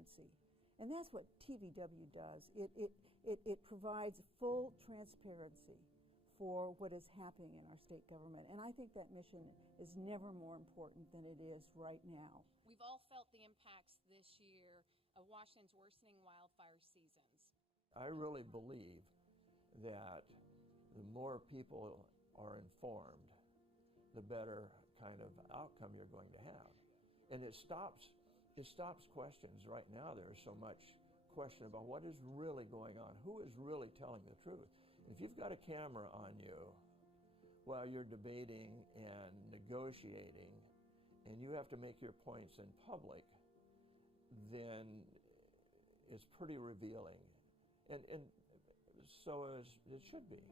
transparency. And that's what TVW does. It provides full transparency for what is happening in our state government. And I think that mission is never more important than it is right now. We've all felt the impacts this year of Washington's worsening wildfire seasons. I really believe that the more people are informed, the better kind of outcome you're going to have. And it stops questions. Right now there's so much question about what is really going on, who is really telling the truth. If you've got a camera on you while you're debating and negotiating and you have to make your points in public, then it's pretty revealing. And so as it should be.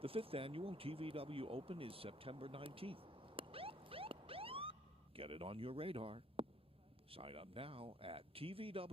The 5th Annual TVW Open is September 19th. Get it on your radar. Sign up now at tvw.org.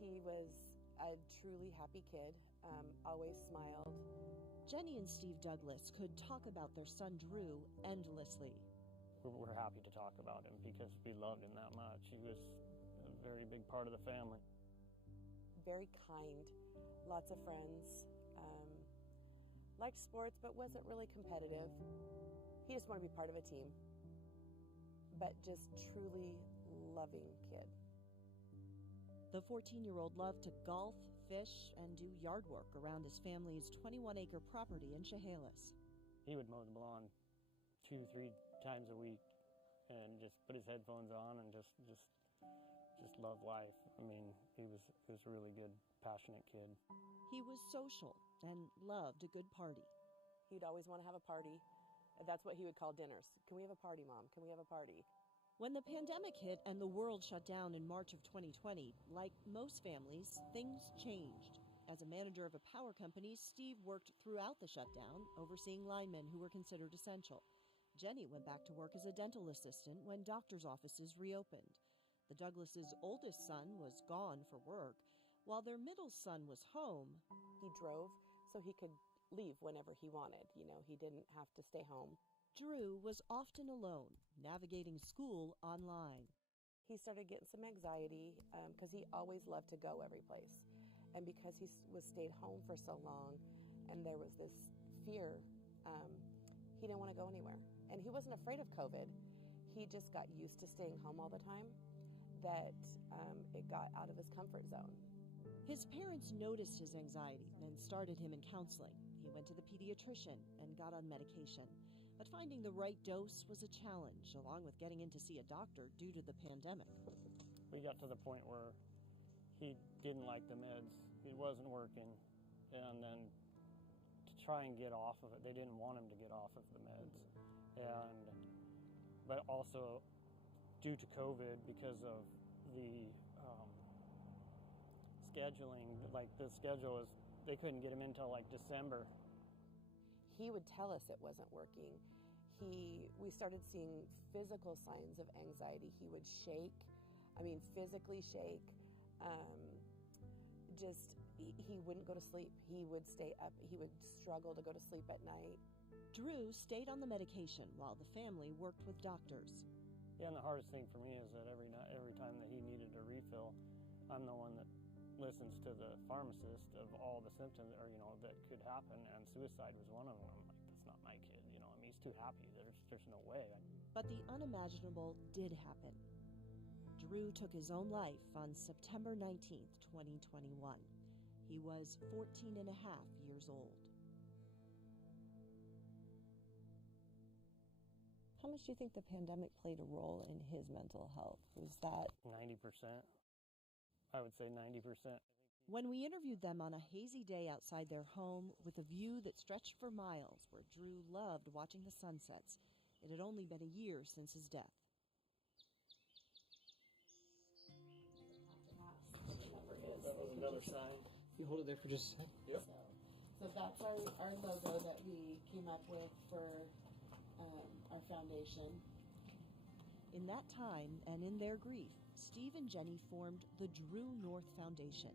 He was a truly happy kid, always smiled. Jenny and Steve Douglas could talk about their son Drew endlessly. We're happy to talk about him because we loved him that much. He was a very big part of the family. Very kind, lots of friends, liked sports but wasn't really competitive. He just wanted to be part of a team, but just truly loving kid. The 14-year-old loved to golf, fish, and do yard work around his family's 21-acre property in Chehalis. He would mow the lawn 2-3 times a week and just put his headphones on and just love life. I mean, he was a really good, passionate kid. He was social, and loved a good party. He'd always want to have a party. That's what he would call dinners. Can we have a party, Mom? Can we have a party? When the pandemic hit and the world shut down in March of 2020, like most families, things changed. As a manager of a power company, Steve worked throughout the shutdown, overseeing linemen who were considered essential. Jenny went back to work as a dental assistant when doctors' offices reopened. The Douglases' oldest son was gone for work, while their middle son was home. He drove so he could leave whenever he wanted. He didn't have to stay home. Drew was often alone, navigating school online. He started getting some anxiety because he always loved to go every place. And because he was stayed home for so long and there was this fear, he didn't want to go anywhere. And he wasn't afraid of COVID. He just got used to staying home all the time, that it got out of his comfort zone. His parents noticed his anxiety and started him in counseling. He went to the pediatrician and got on medication. But finding the right dose was a challenge, along with getting in to see a doctor due to the pandemic. We got to the point where he didn't like the meds. It wasn't working. And then to try and get off of it, they didn't want him to get off of the meds. But also due to COVID, because of the scheduling, like the schedule they couldn't get him until like December. He would tell us it wasn't working. We started seeing physical signs of anxiety. He would shake, physically shake. He wouldn't go to sleep. He would stay up. He would struggle to go to sleep at night. Drew stayed on the medication while the family worked with doctors. Yeah, and the hardest thing for me is that every time that he needed a refill, I'm the one that listens to the pharmacist of all the symptoms that could happen, and suicide was one of them. I'm like, that's not my kid. He's too happy. There's no way. But the unimaginable did happen. Drew took his own life on September 19th, 2021. He was 14 and a half years old. How much do you think the pandemic played a role in his mental health? Was that 90%? I would say 90%. When we interviewed them on a hazy day outside their home with a view that stretched for miles where Drew loved watching the sunsets, it had only been a year since his death. That was another sign. You hold it there for just a second. Yep. So that's our logo that we came up with for our foundation. In that time and in their grief, Steve and Jenny formed the Drew North Foundation.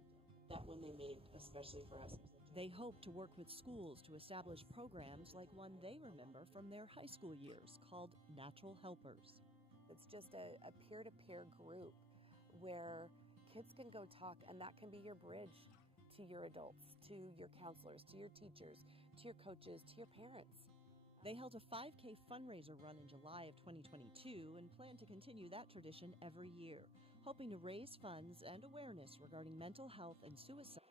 That one they made especially for us. They hope to work with schools to establish programs like one they remember from their high school years called Natural Helpers. It's just a peer-to-peer group where kids can go talk, and that can be your bridge to your adults, to your counselors, to your teachers, to your coaches, to your parents. They held a 5K fundraiser run in July of 2022 and plan to continue that tradition every year, hoping to raise funds and awareness regarding mental health and suicide.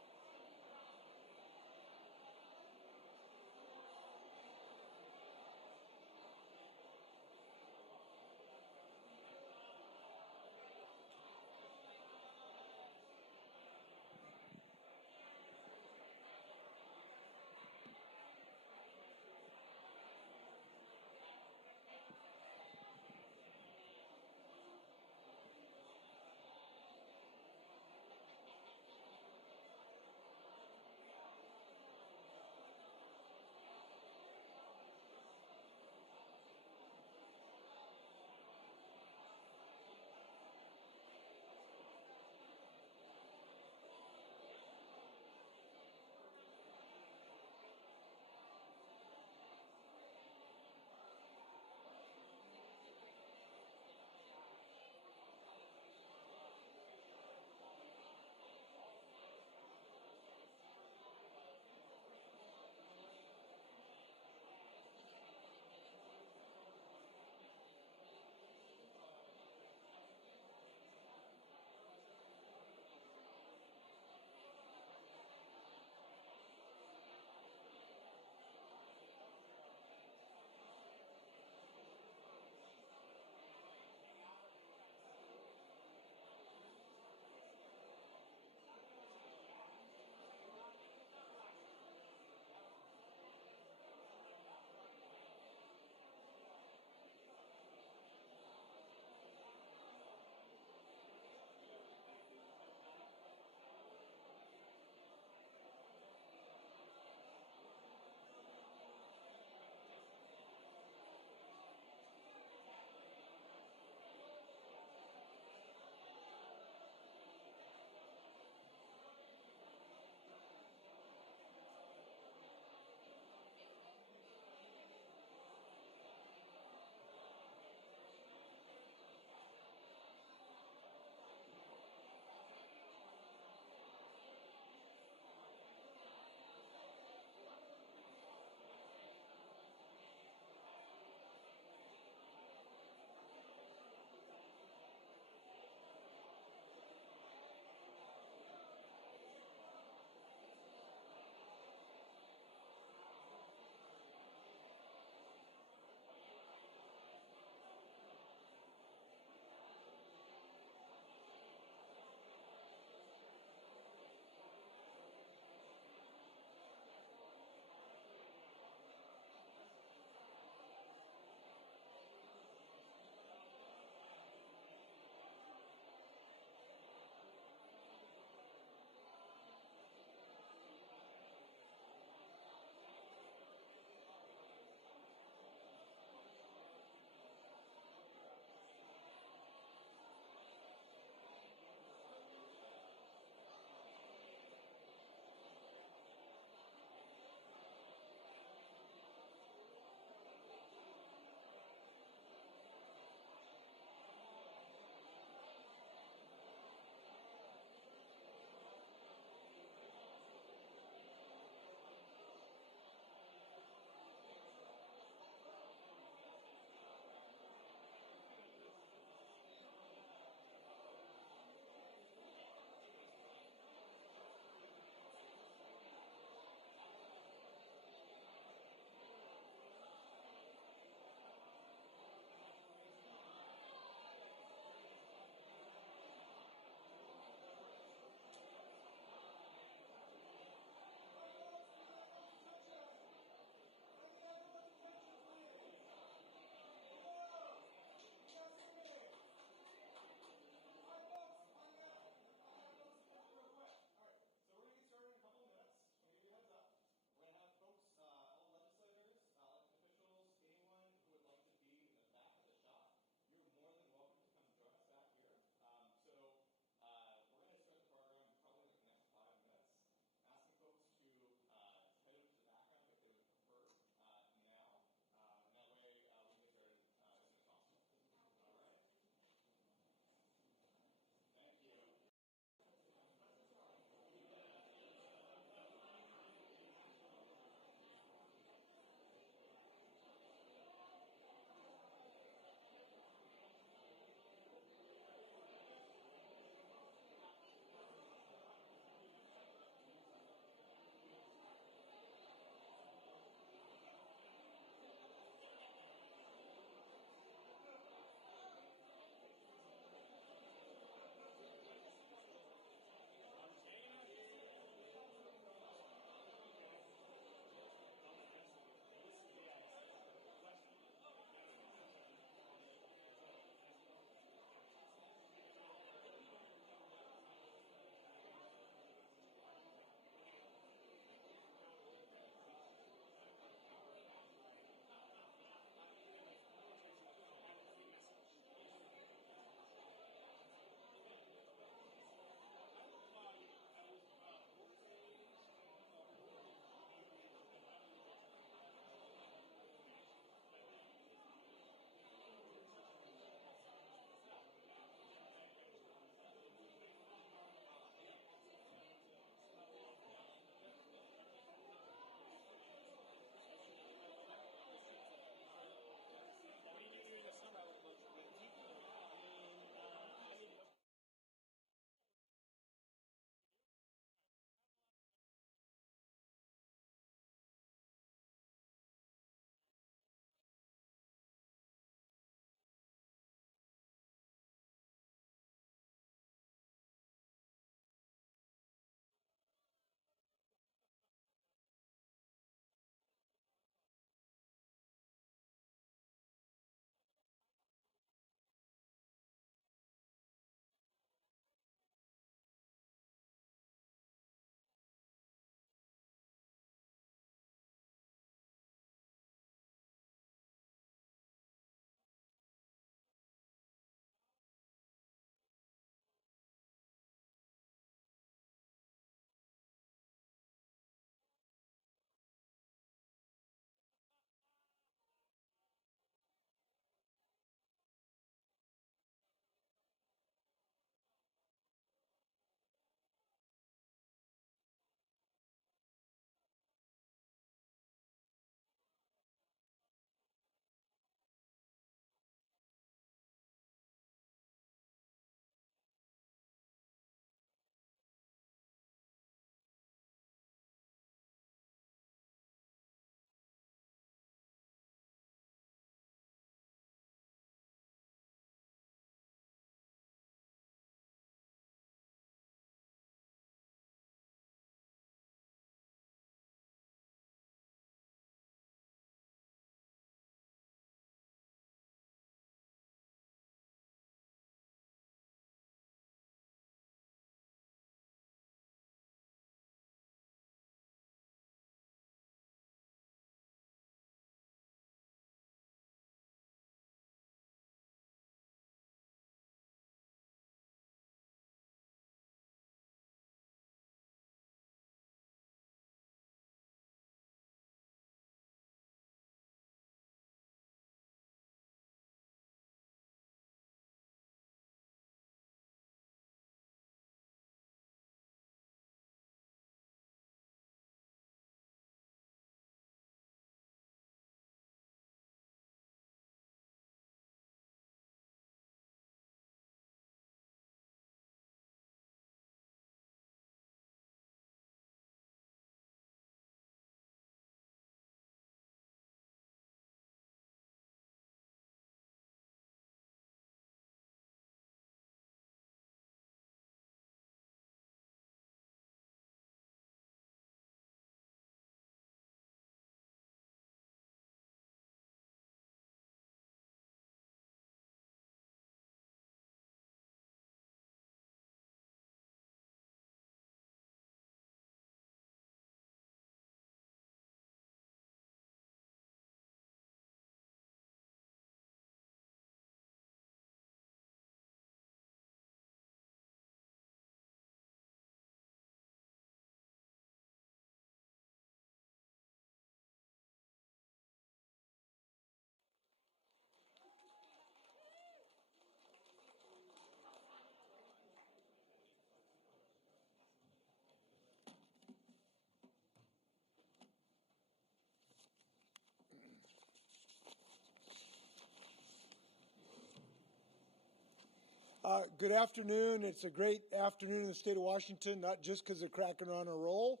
Good afternoon. It's a great afternoon in the state of Washington, not just because the Kraken are on a roll.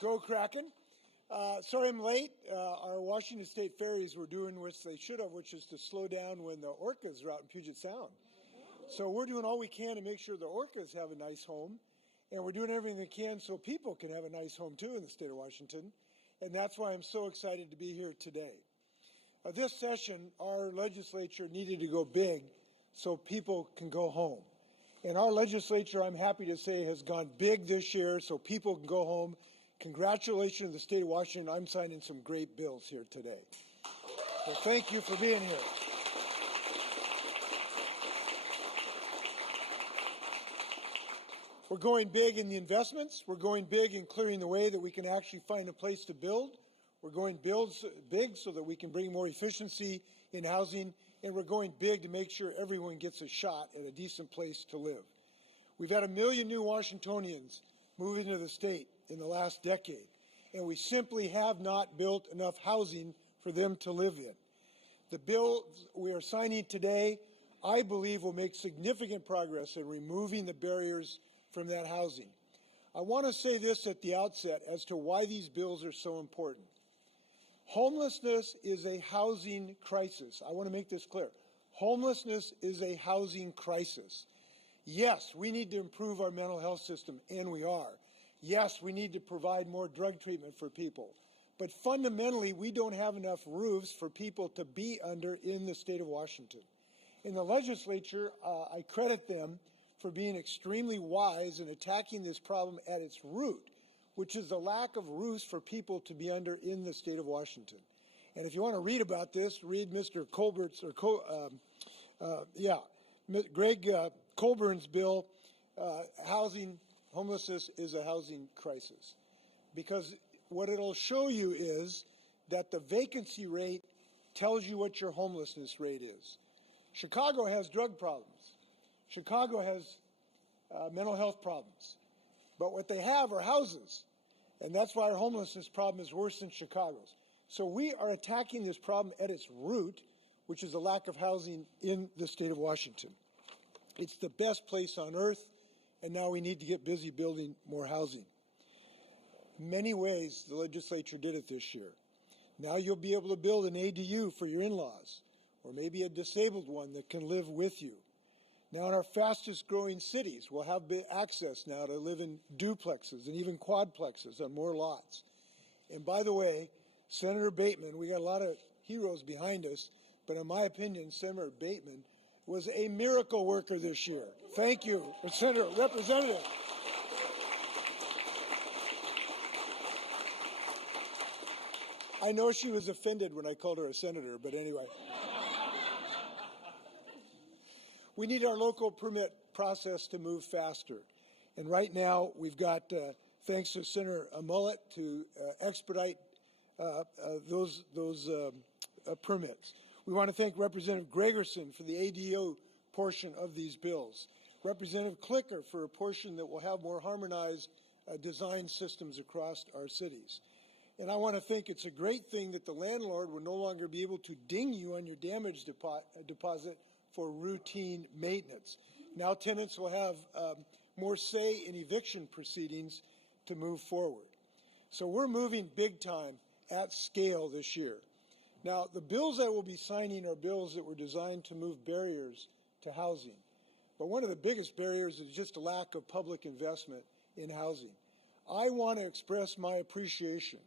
Go Kraken. Sorry I'm late. Our Washington State ferries were doing what they should have, which is to slow down when the orcas are out in Puget Sound. So we're doing all we can to make sure the orcas have a nice home, and we're doing everything we can so people can have a nice home too in the state of Washington, and that's why I'm so excited to be here today. This session, our legislature needed to go big so people can go home. And our legislature, I'm happy to say, has gone big this year so people can go home. Congratulations to the state of Washington. I'm signing some great bills here today. So thank you for being here. We're going big in the investments. We're going big in clearing the way that we can actually find a place to build. We're going big so that we can bring more efficiency in housing, and we're going big to make sure everyone gets a shot at a decent place to live. We've had 1 million new Washingtonians move into the state in the last decade, and we simply have not built enough housing for them to live in. The bill we are signing today, I believe, will make significant progress in removing the barriers from that housing. I want to say this at the outset as to why these bills are so important. Homelessness is a housing crisis. I want to make this clear. Homelessness is a housing crisis. Yes, we need to improve our mental health system, and we are. Yes, we need to provide more drug treatment for people. But fundamentally, we don't have enough roofs for people to be under in the state of Washington. In the legislature, I credit them for being extremely wise in attacking this problem at its root, which is the lack of roofs for people to be under in the state of Washington. And if you want to read about this, read Mr. Colbert's, Greg Colburn's bill, homelessness is a housing crisis. Because what it'll show you is that the vacancy rate tells you what your homelessness rate is. Chicago has drug problems. Chicago has mental health problems. But what they have are houses. And that's why our homelessness problem is worse than Chicago's. So we are attacking this problem at its root, which is a lack of housing in the state of Washington. It's the best place on earth, and now we need to get busy building more housing. Many ways the legislature did it this year. Now you'll be able to build an ADU for your in-laws, or maybe a disabled one that can live with you. Now in our fastest growing cities, we'll have access now to live in duplexes and even quadplexes on more lots. And by the way, Senator Bateman, we got a lot of heroes behind us, but in my opinion, Senator Bateman was a miracle worker this year. Thank you, Senator, Representative. I know she was offended when I called her a senator, but anyway. We need our local permit process to move faster. And right now, we've got, thanks to Senator Mullet, to expedite those permits. We want to thank Representative Gregerson for the ADO portion of these bills. Representative Clicker for a portion that will have more harmonized design systems across our cities. And I want to think it's a great thing that the landlord will no longer be able to ding you on your damage deposit for routine maintenance. Now tenants will have more say in eviction proceedings to move forward. So we're moving big time at scale this year. Now, the bills that we'll be signing are bills that were designed to move barriers to housing. But one of the biggest barriers is just a lack of public investment in housing. I want to express my appreciation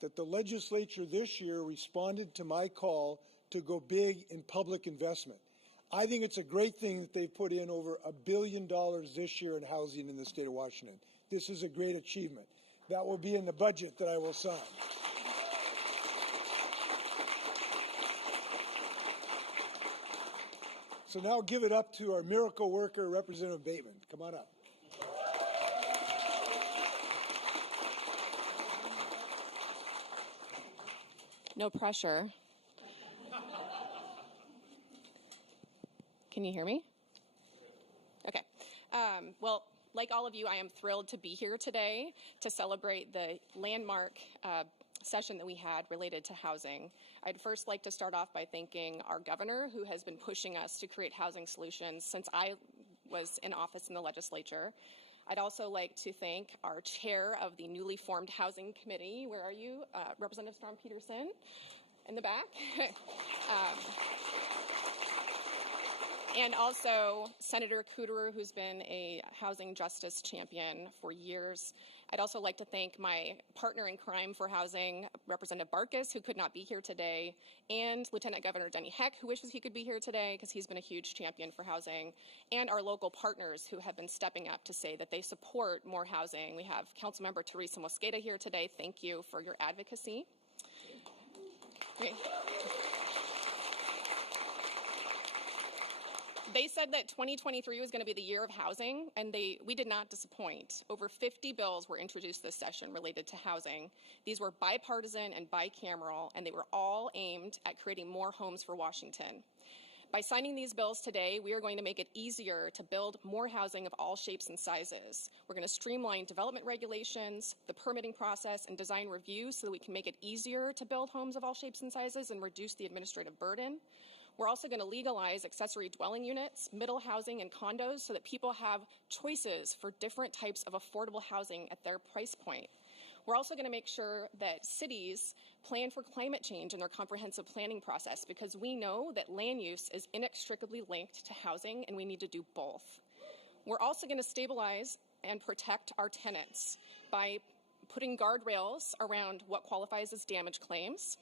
that the legislature this year responded to my call to go big in public investment. I think it's a great thing that they've put in over $1 billion this year in housing in the state of Washington. This is a great achievement. That will be in the budget that I will sign. So now give it up to our miracle worker, Representative Bateman. Come on up. No pressure. Can you hear me? Okay. Well, like all of you, I am thrilled to be here today to celebrate the landmark session that we had related to housing. I'd first like to start off by thanking our governor, who has been pushing us to create housing solutions since I was in office in the legislature. I'd also like to thank our chair of the newly formed Housing Committee. Where are you? Representative Storm Peterson in the back. And also Senator Cooterer, who's been a housing justice champion for years. I'd also like to thank my partner in crime for housing, Representative Barkas, who could not be here today, and Lieutenant Governor Denny Heck, who wishes he could be here today because he's been a huge champion for housing, and our local partners who have been stepping up to say that they support more housing. We have Councilmember Teresa Mosqueda here today. Thank you for your advocacy. Okay. They said that 2023 was going to be the year of housing, and we did not disappoint. Over 50 bills were introduced this session related to housing. These were bipartisan and bicameral, and they were all aimed at creating more homes for Washington. By signing these bills today, we are going to make it easier to build more housing of all shapes and sizes. We're going to streamline development regulations, the permitting process, and design review so that we can make it easier to build homes of all shapes and sizes and reduce the administrative burden. We're also going to legalize accessory dwelling units, middle housing, and condos so that people have choices for different types of affordable housing at their price point. We're also going to make sure that cities plan for climate change in their comprehensive planning process, because we know that land use is inextricably linked to housing, and we need to do both. We're also going to stabilize and protect our tenants by putting guardrails around what qualifies as damage claims,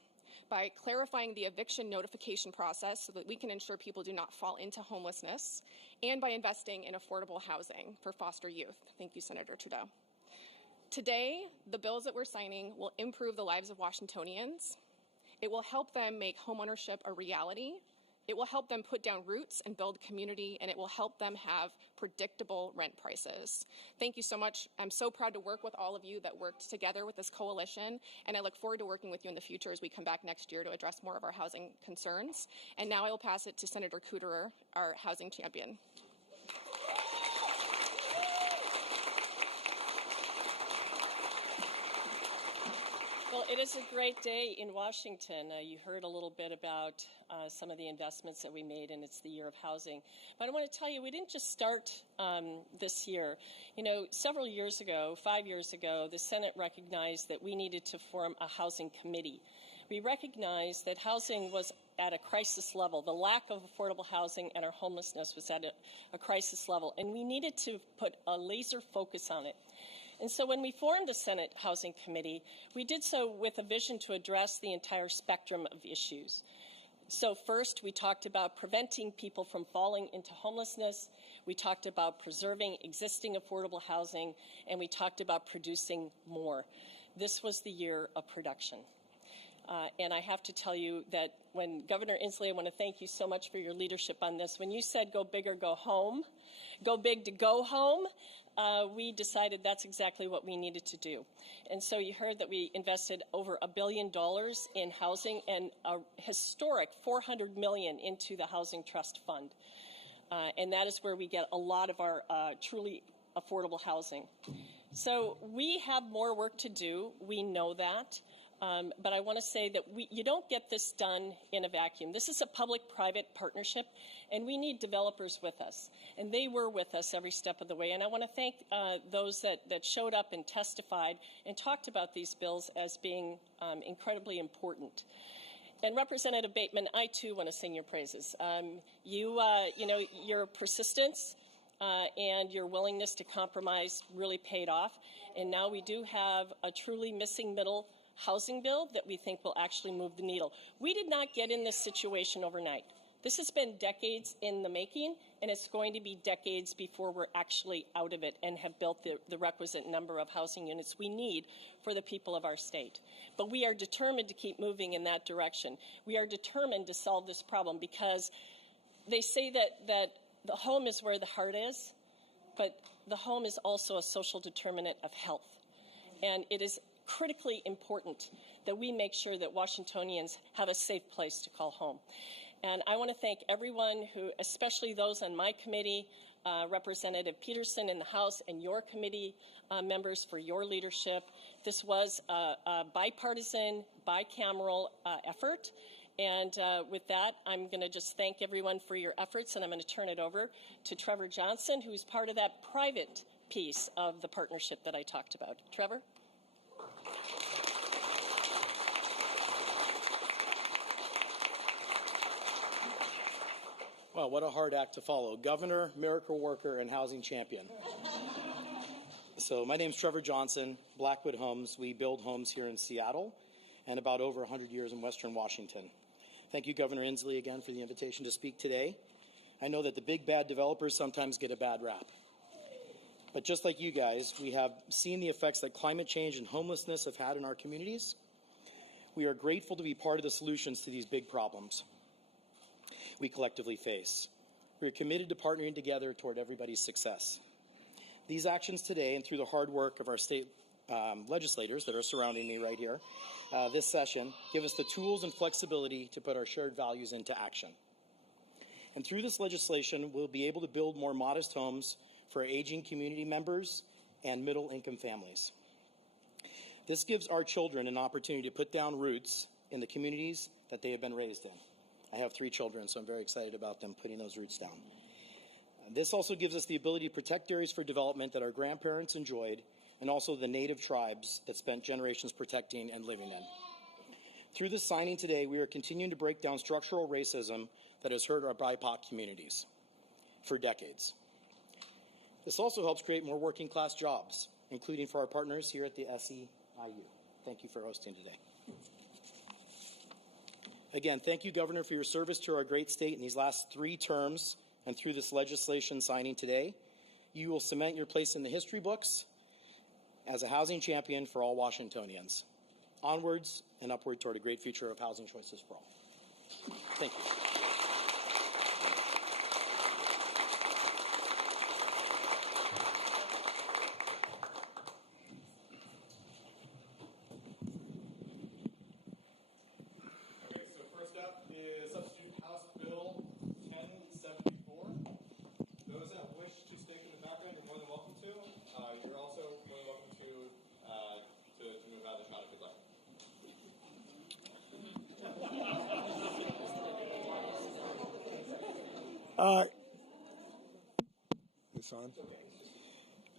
by clarifying the eviction notification process so that we can ensure people do not fall into homelessness, and by investing in affordable housing for foster youth. Thank you, Senator Trudeau. Today, the bills that we're signing will improve the lives of Washingtonians. It will help them make homeownership a reality. It will help them put down roots and build community, and it will help them have predictable rent prices. Thank you so much. I'm so proud to work with all of you that worked together with this coalition, and I look forward to working with you in the future as we come back next year to address more of our housing concerns. And now I will pass it to Senator Cooterer, our housing champion. Well, it is a great day in Washington. You heard a little bit about some of the investments that we made, and it's the year of housing. But I want to tell you, we didn't just start this year. You know, several years ago, 5 years ago, the Senate recognized that we needed to form a housing committee. We recognized that housing was at a crisis level. The lack of affordable housing and our homelessness was at a crisis level, and we needed to put a laser focus on it. And so when we formed the Senate Housing Committee, we did so with a vision to address the entire spectrum of issues. So first, we talked about preventing people from falling into homelessness. We talked about preserving existing affordable housing, and we talked about producing more. This was the year of production. And I have to tell you that when Governor Inslee, I want to thank you so much for your leadership on this. When you said go big or go home, go big to go home, we decided that's exactly what we needed to do. And so you heard that we invested over $1 billion in housing and a historic $400 million into the Housing Trust Fund. And that is where we get a lot of our truly affordable housing. So we have more work to do. We know that. But I want to say that you don't get this done in a vacuum. This is a public-private partnership, and we need developers with us. And they were with us every step of the way. And I want to thank those that showed up and testified and talked about these bills as being incredibly important. And Representative Bateman, I too want to sing your praises. Your persistence and your willingness to compromise really paid off. And now we do have a truly missing middle housing bill that we think will actually move the needle. We did not get in this situation overnight. This has been decades in the making, and it's going to be decades before we're actually out of it and have built the requisite number of housing units we need for the people of our state. But we are determined to keep moving in that direction. We are determined to solve this problem because they say that the home is where the heart is, but the home is also a social determinant of health. And it is critically important that we make sure that Washingtonians have a safe place to call home. And I want to thank everyone who, especially those on my committee, Representative Peterson in the House and your committee members for your leadership. This was a bipartisan, bicameral effort. And with that, I'm going to just thank everyone for your efforts, and I'm going to turn it over to Trevor Johnson, who's part of that private piece of the partnership that I talked about. Trevor? Wow, what a hard act to follow. Governor, miracle worker, and housing champion. So my name's Trevor Johnson, Blackwood Homes. We build homes here in Seattle and about over 100 years in Western Washington. Thank you, Governor Inslee, again for the invitation to speak today. I know that the big bad developers sometimes get a bad rap. But just like you guys, we have seen the effects that climate change and homelessness have had in our communities. We are grateful to be part of the solutions to these big problems we collectively face. We are committed to partnering together toward everybody's success. These actions today, and through the hard work of our state legislators that are surrounding me right here, this session, give us the tools and flexibility to put our shared values into action. And through this legislation, we'll be able to build more modest homes for aging community members and middle-income families. This gives our children an opportunity to put down roots in the communities that they have been raised in. I have 3 children, so I'm very excited about them putting those roots down. This also gives us the ability to protect areas for development that our grandparents enjoyed, and also the native tribes that spent generations protecting and living in. Through this signing today, we are continuing to break down structural racism that has hurt our BIPOC communities for decades. This also helps create more working-class jobs, including for our partners here at the SEIU. Thank you for hosting today. Again, thank you, Governor, for your service to our great state in these last 3 terms and through this legislation signing today. You will cement your place in the history books as a housing champion for all Washingtonians. Onwards and upward toward a great future of housing choices for all. Thank you.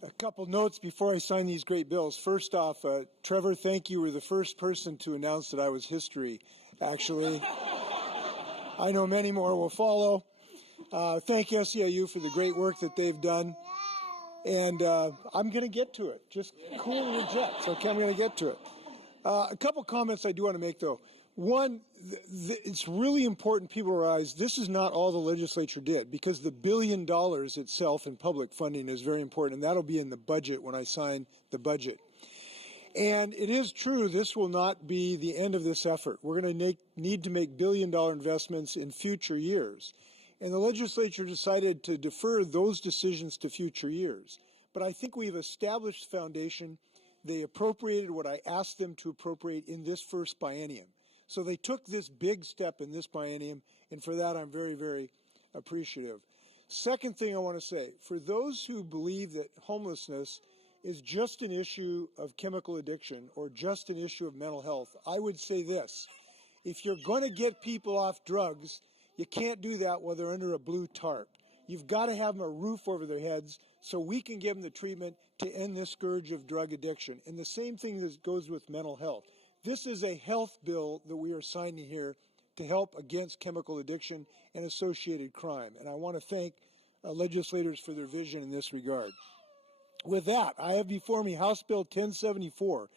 A couple notes before I sign these great bills. First off, Trevor, thank you. You were the first person to announce that I was history, actually. I know many more will follow. Thank SEIU for the great work that they've done. And I'm going to get to it. Just cool your jets, okay? I'm going to get to it. A couple comments I do want to make, though. One, it's really important people realize this is not all the legislature did, because the $1 billion itself in public funding is very important, and that'll be in the budget when I sign the budget. And it is true, this will not be the end of this effort. We're going to need to make $1 billion investments in future years. And the legislature decided to defer those decisions to future years. But I think we've established a foundation. They appropriated what I asked them to appropriate in this first biennium. So they took this big step in this biennium, and for that I'm very, very appreciative. Second thing I want to say, for those who believe that homelessness is just an issue of chemical addiction or just an issue of mental health, I would say this. If you're going to get people off drugs, you can't do that while they're under a blue tarp. You've got to have them a roof over their heads so we can give them the treatment to end this scourge of drug addiction. And the same thing that goes with mental health. This is a health bill that we are signing here to help against chemical addiction and associated crime. And I want to thank legislators for their vision in this regard. With that, I have before me House Bill 1074.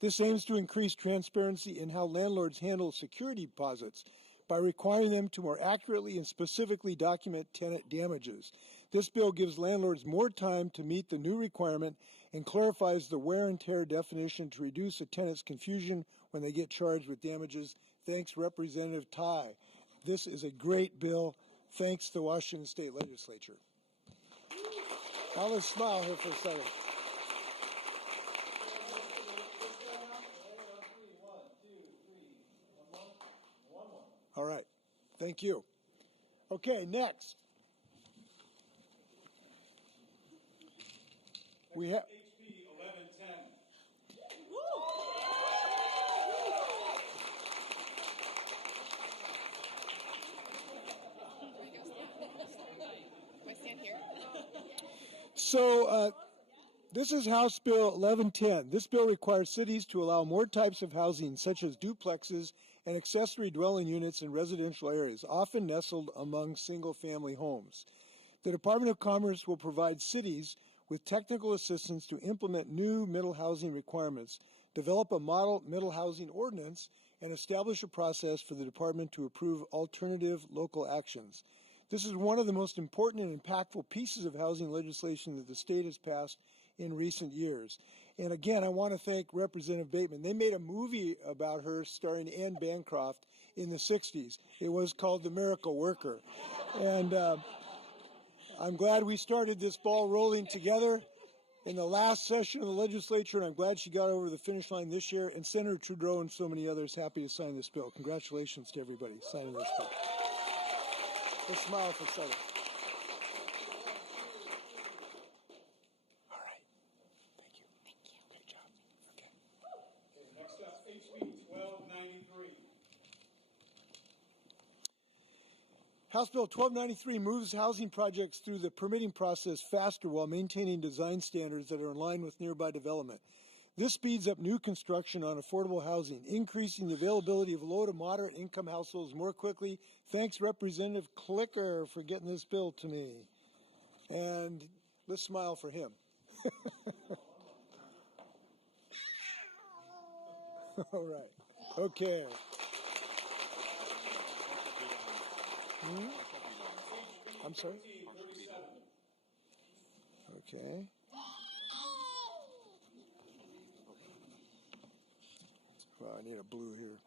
This aims to increase transparency in how landlords handle security deposits by requiring them to more accurately and specifically document tenant damages. This bill gives landlords more time to meet the new requirement and clarifies the wear and tear definition to reduce a tenant's confusion when they get charged with damages. Thanks, Representative Ty. This is a great bill. Thanks to the Washington State Legislature. Now let's smile here for a second. All right. Thank you. Okay, next. We have HB 1110. Do I stand here? So this is House Bill 1110. This bill requires cities to allow more types of housing, such as duplexes and accessory dwelling units in residential areas, often nestled among single-family homes. The Department of Commerce will provide cities with technical assistance to implement new middle housing requirements, develop a model middle housing ordinance, and establish a process for the department to approve alternative local actions. This is one of the most important and impactful pieces of housing legislation that the state has passed in recent years. And again, I want to thank Representative Bateman. They made a movie about her starring Anne Bancroft in the 60s. It was called The Miracle Worker. And I'm glad we started this ball rolling together in the last session of the legislature, and I'm glad she got over the finish line this year. And Senator Trudeau and so many others happy to sign this bill. Congratulations to everybody signing this bill. Let's smile for a second. All right. Thank you. Thank you. Good job. Okay. Next up, HB 1293. House Bill 1293 moves housing projects through the permitting process faster while maintaining design standards that are in line with nearby development. This speeds up new construction on affordable housing, increasing the availability of low to moderate income households more quickly. Thanks, Representative Clicker, for getting this bill to me. And let's smile for him. All right. Okay. I'm sorry? Okay. Well, I need a blue here.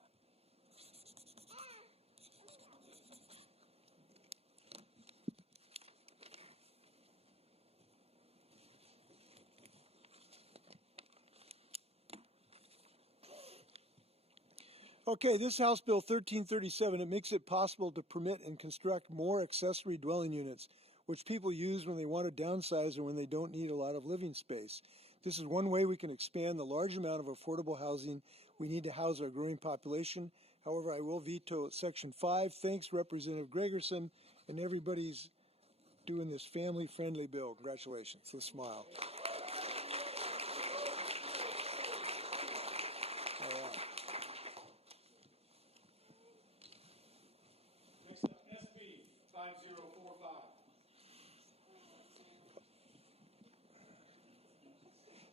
Okay, this House Bill 1337, it makes it possible to permit and construct more accessory dwelling units, which people use when they want to downsize or when they don't need a lot of living space. This is one way we can expand the large amount of affordable housing we need to house our growing population. However, I will veto Section 5. Thanks, Representative Gregerson, and everybody's doing this family-friendly bill. Congratulations. Let's smile. All right. Next up, SB 5045.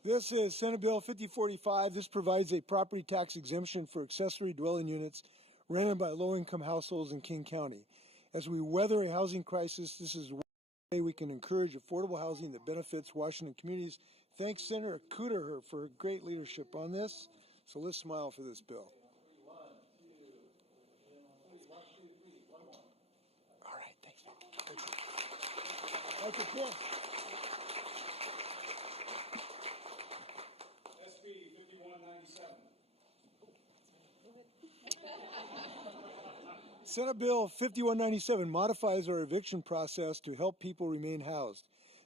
This is Senate Bill 5045. This provides a property tax exemption for accessory dwelling units rented by low-income households in King County. As we weather a housing crisis, this is one way we can encourage affordable housing that benefits Washington communities. Thanks, Senator Cooter, for her great leadership on this. So let's smile for this bill. All right, thanks. Thank you. SB 5197. Senate Bill 5197 modifies our eviction process to help people remain housed.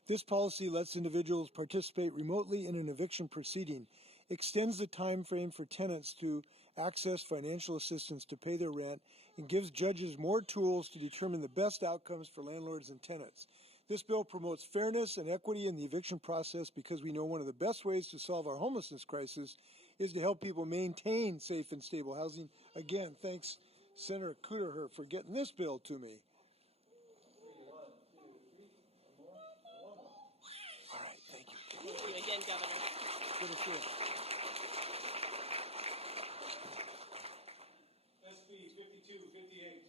This policy lets individuals participate remotely in an eviction proceeding, extends the time frame for tenants to access financial assistance to pay their rent, and gives judges more tools to determine the best outcomes for landlords and tenants. This bill promotes fairness and equity in the eviction process because we know one of the best ways to solve our homelessness crisis is to help people maintain safe and stable housing. Again, thanks, Senator Cooter, for getting this bill to me. All right, thank you. Thank you again, Governor. Good to see you. SB 5258.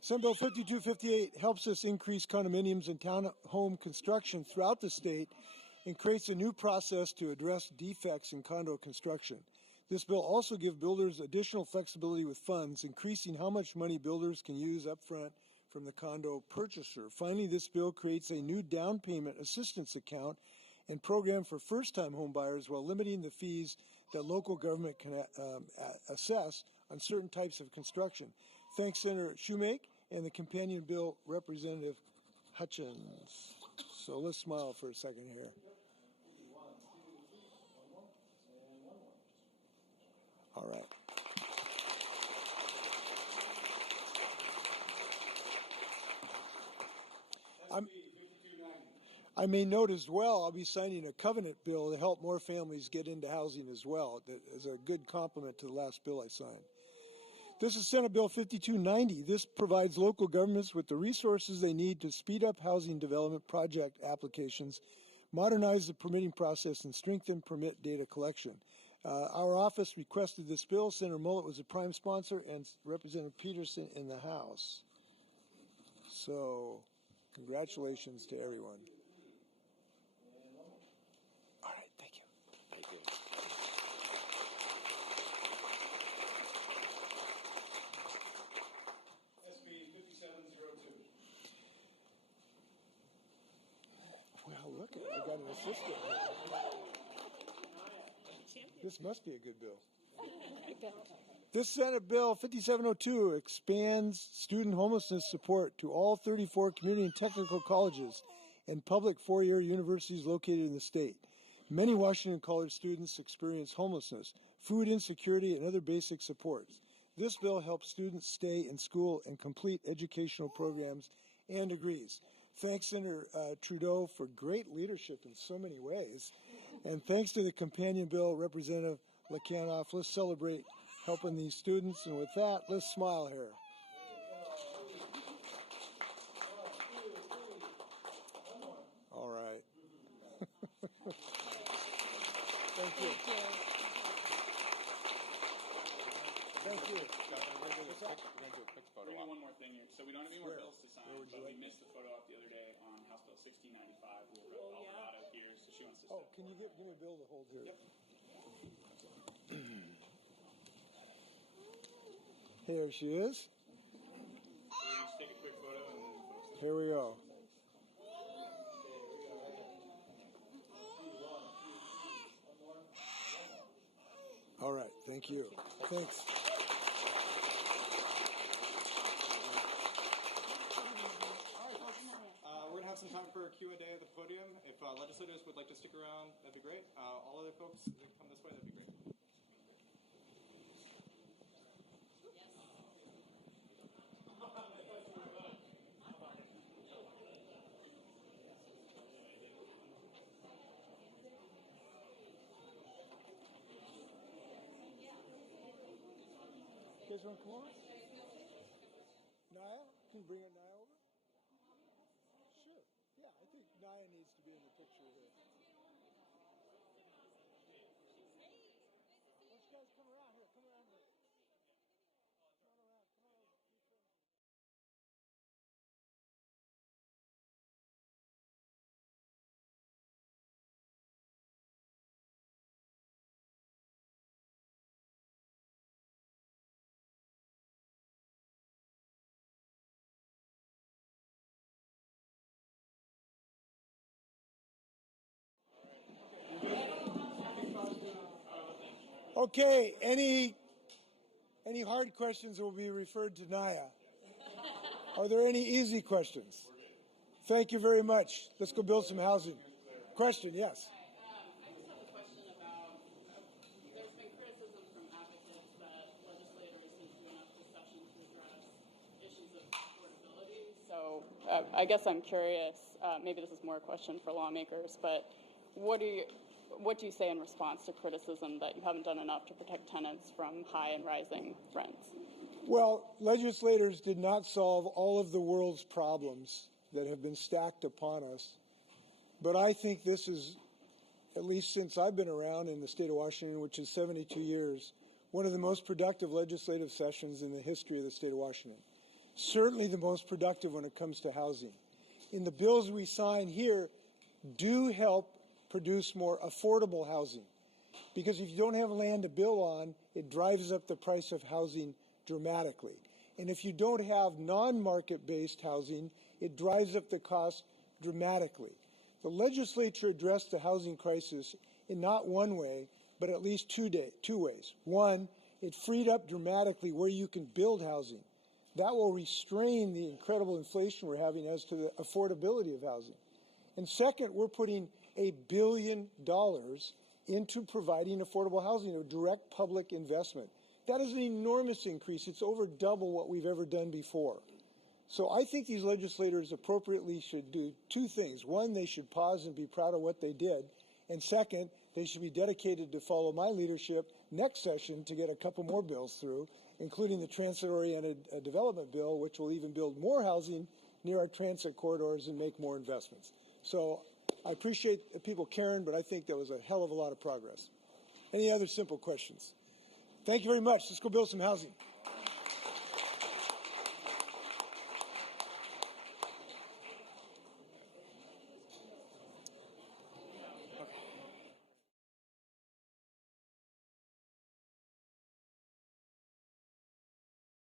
Senate Bill 5258 helps us increase condominiums and townhome construction throughout the state and creates a new process to address defects in condo construction. This bill also gives builders additional flexibility with funds, increasing how much money builders can use up front from the condo purchaser. Finally, this bill creates a new down payment assistance account and program for first-time home buyers while limiting the fees that local government can assess on certain types of construction. Thanks, Senator Shoemake, and the companion bill, Representative Hutchins. So let's smile for a second here. All right. I may note as well, I'll be signing a covenant bill to help more families get into housing as well. That is a good complement to the last bill I signed. This is Senate Bill 5290. This provides local governments with the resources they need to speed up housing development project applications, modernize the permitting process, and strengthen permit data collection. Our office requested this bill. Senator Mullet was a prime sponsor, and Representative Peterson in the House. So, congratulations to everyone. All right, thank you. Thank you. SB 5702. Well, look at it. I got an assistant. This must be a good bill. This Senate Bill 5702 expands student homelessness support to all 34 community and technical colleges and public four-year universities located in the state. Many Washington College students experience homelessness, food insecurity, and other basic supports. This bill helps students stay in school and complete educational programs and degrees. Thanks, Senator Trudeau, for great leadership in so many ways. And thanks to the companion bill, Representative Lekanoff. Let's celebrate helping these students. And with that, let's smile here. All right. Thank you. Thank you. We're going to do a quick photo op. One more thing here. So we don't have any more bills to sign, but we missed the photo op the other day on House Bill 1695. We have Alvarado here, so she wants to Oh, can you give me a bill to hold here? Yep. Here she is. So we just take a quick photo and then post it. Here we go. All right, thank you. Thanks. We're going to have some time for a Q&A at the podium. If legislators would like to stick around, that'd be great. All other folks that come this way, that'd be great. You guys want to come over? Naya? Can you bring Naya over? Sure. Yeah, I think Naya needs to be in the picture here. Why don't you guys come around here? Come around here. Come on around. Come on over. Okay, any hard questions will be referred to Naya. Are there any easy questions? Thank you very much. Let's go build some housing. Question, yes. I just have a question about, there's been criticism from advocates that legislators need to do enough discussion to address issues of affordability. So I guess I'm curious, maybe this is more a question for lawmakers, but what do you say in response to criticism that you haven't done enough to protect tenants from high and rising rents? Well, legislators did not solve all of the world's problems that have been stacked upon us. But I think this is, at least since I've been around in the state of Washington, which is 72 years, one of the most productive legislative sessions in the history of the state of Washington. Certainly the most productive when it comes to housing. In the bills we sign here do help produce more affordable housing. Because if you don't have land to build on, it drives up the price of housing dramatically. And if you don't have non-market-based housing, it drives up the cost dramatically. The legislature addressed the housing crisis in not one way, but at least two ways. One, it freed up dramatically where you can build housing. That will restrain the incredible inflation we're having as to the affordability of housing. And second, we're putting $1 billion into providing affordable housing, a direct public investment. That is an enormous increase. It's over double what we've ever done before. So I think these legislators appropriately should do two things. One, they should pause and be proud of what they did. And second, they should be dedicated to follow my leadership next session to get a couple more bills through, including the transit-oriented development bill, which will even build more housing near our transit corridors and make more investments. So I appreciate the people caring, but I think that was a hell of a lot of progress. Any other simple questions? Thank you very much. Let's go build some housing.